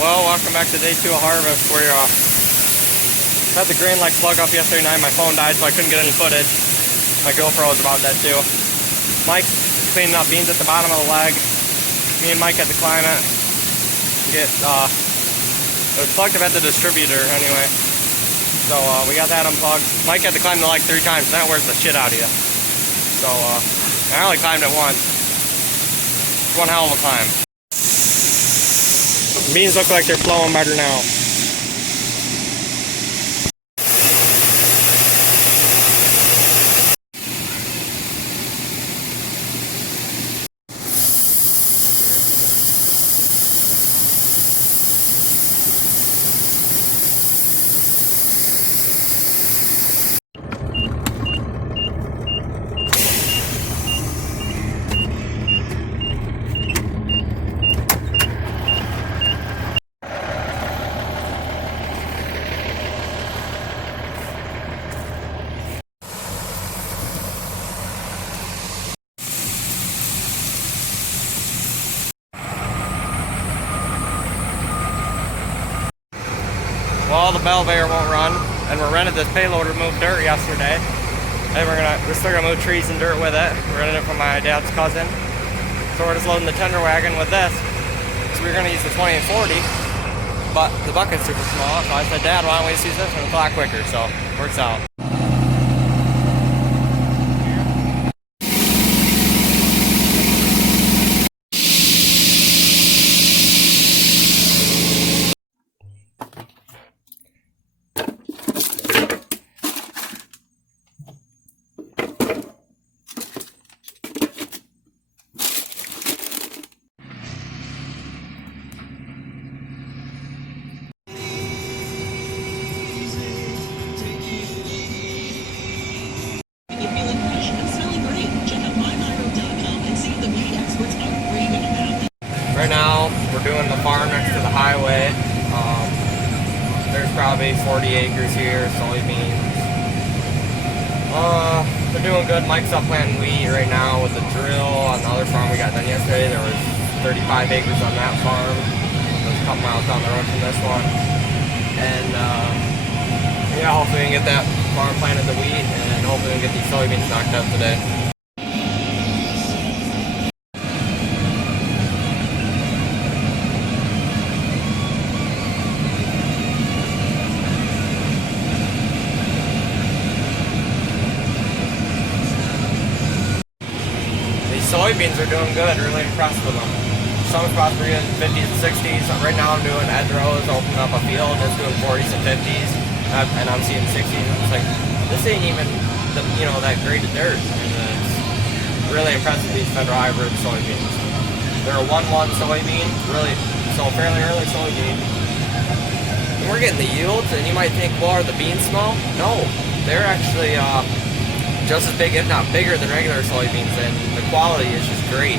Well, welcome back to day 2 of harvest. We had the green light plug up yesterday night. My phone died, so I couldn't get any footage. My GoPro was about dead too. Mike cleaning up beans at the bottom of the leg. Me and Mike had to climb it. It was plugged up at the distributor anyway. So we got that unplugged. Mike had to climb the leg 3 times, and that wears the shit out of you. So I only climbed it once. It's one hell of a climb. Beans look like they're flowing better now. Well, the Belvayer won't run, and we rented this payloader to move dirt yesterday. And we're still gonna move trees and dirt with it. We rented it from my dad's cousin. So we're just loading the tender wagon with this. So we're gonna use the 20 and 40, but the bucket's super small. So I said, Dad, why don't we just use this one? It's a lot quicker, so works out. Right now, we're doing the farm next to the highway. There's probably 40 acres here, soybeans. They're doing good. Mike's up planting wheat right now with the drill. On the other farm we got done yesterday, there was 35 acres on that farm. It was a couple miles down the road from this one. And yeah, hopefully we can get that farm planted the wheat, and hopefully we can get these soybeans knocked out today. Soybeans are doing good, really impressed with them. Some spots were doing 50s and 60s. Right now I'm doing edgerows, opening up a field, it's doing 40s and 50s, and I'm seeing 60s. It's like, this ain't even that great of dirt. And it's really impressive, these Federal Hybrid soybeans. They're a 1-1 soybean, fairly early soybean. And we're getting the yields, and you might think, well, are the beans small? No, they're actually just as big, if not bigger, than regular soybeans, and the quality is just great.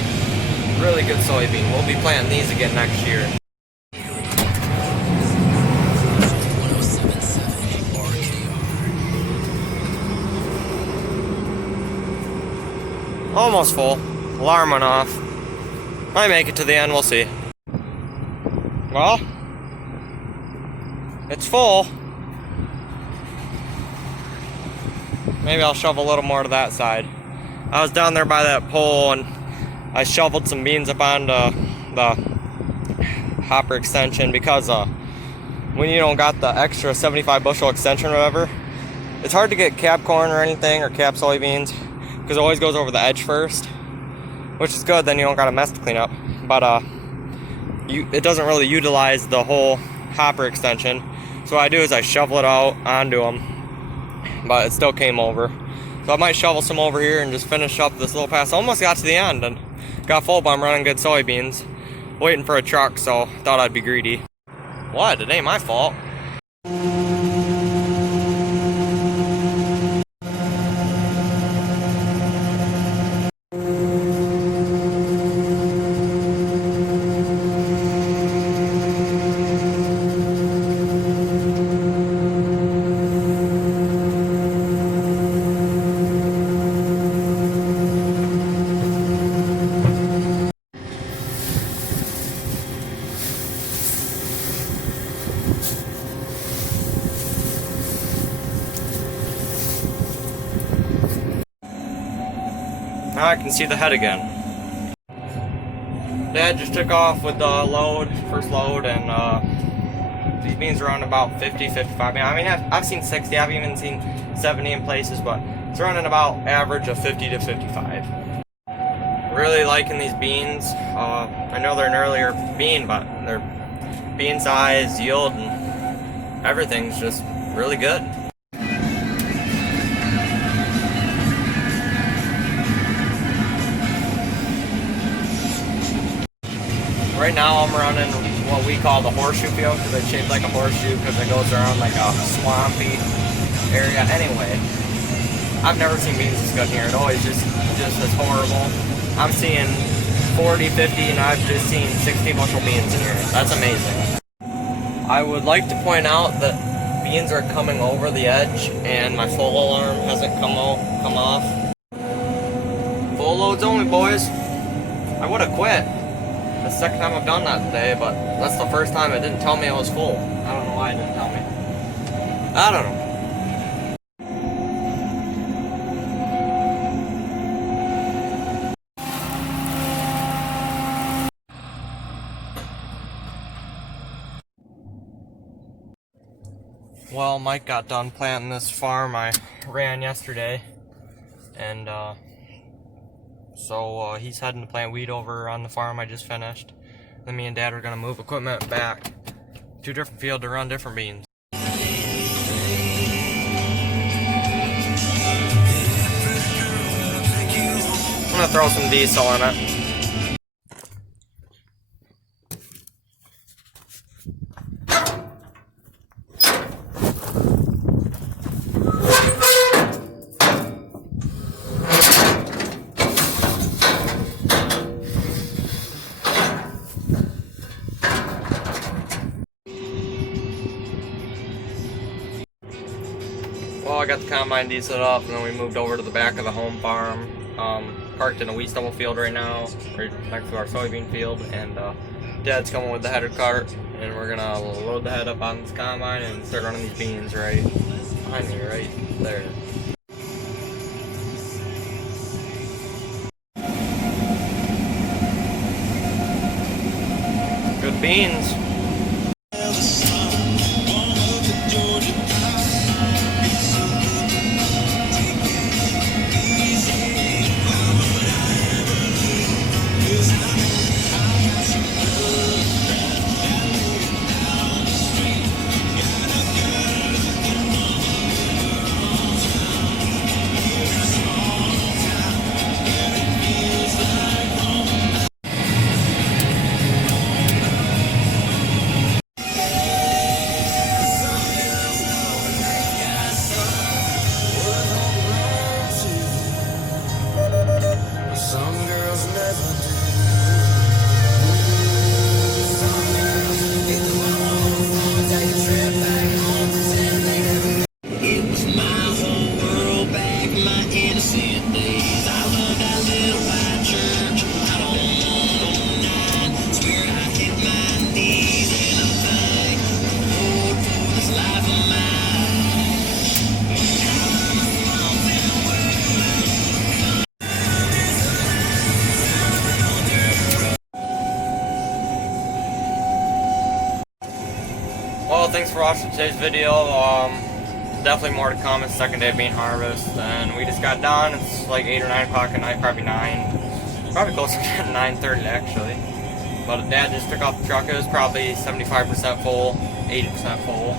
Really good soybean. We'll be planting these again next year. Almost full. Alarm went off. Might make it to the end, we'll see. Well, it's full. Maybe I'll shovel a little more to that side. I was down there by that pole and I shoveled some beans up onto the hopper extension because when you don't got the extra 75 bushel extension or whatever, it's hard to get cab corn or anything, or cab soybeans, because it always goes over the edge first, which is good, then you don't got a mess to clean up. But it doesn't really utilize the whole hopper extension. So what I do is I shovel it out onto them, but it still came over. So I might shovel some over here and just finish up this little pass. Almost got to the end and got full, but I'm running good soybeans. Waiting for a truck, so thought I'd be greedy. What? It ain't my fault. Now I can see the head again. Dad just took off with the load, first load, and these beans are on about 50, 55. I mean, I've seen 60, I've even seen 70 in places, but it's running about average of 50 to 55. Really liking these beans. I know they're an earlier bean, but their bean size, yield, and everything's just really good. Right now I'm running what we call the horseshoe field because it's shaped like a horseshoe because it goes around like a swampy area. Anyway, I've never seen beans this good in here. It always just as horrible. I'm seeing 40, 50, and I've just seen 60 bushel beans in here. That's amazing. I would like to point out that beans are coming over the edge and my full alarm hasn't come off. Full loads only, boys. I would have quit. That's the second time I've done that today, but that's the first time it didn't tell me it was full. I don't know why it didn't tell me. I don't know. Well, Mike got done planting this farm I ran yesterday, and so he's heading to plant wheat over on the farm I just finished. Then me and Dad are going to move equipment back to a different field to run different beans. I'm going to throw some diesel in it. Well, I got the combine dieseled up, and then we moved over to the back of the home farm. Parked in a wheat stubble field right now, right next to our soybean field, and Dad's coming with the header cart, and we're gonna load the head up on this combine and start running these beans right behind me, right there. Good beans. Well, thanks for watching today's video. Definitely more to come. It's second day of bean harvest, and we just got done. It's like 8 or 9 o'clock at night, probably 9. Probably closer to 9:30 actually. But Dad just took off the truck. It was probably 75% full, 80% full.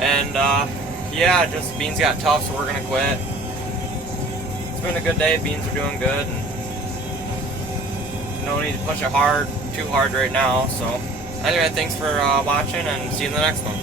And yeah, just beans got tough, so we're gonna quit. It's been a good day. Beans are doing good, and no need to push it too hard right now. So anyway, thanks for watching, and see you in the next one.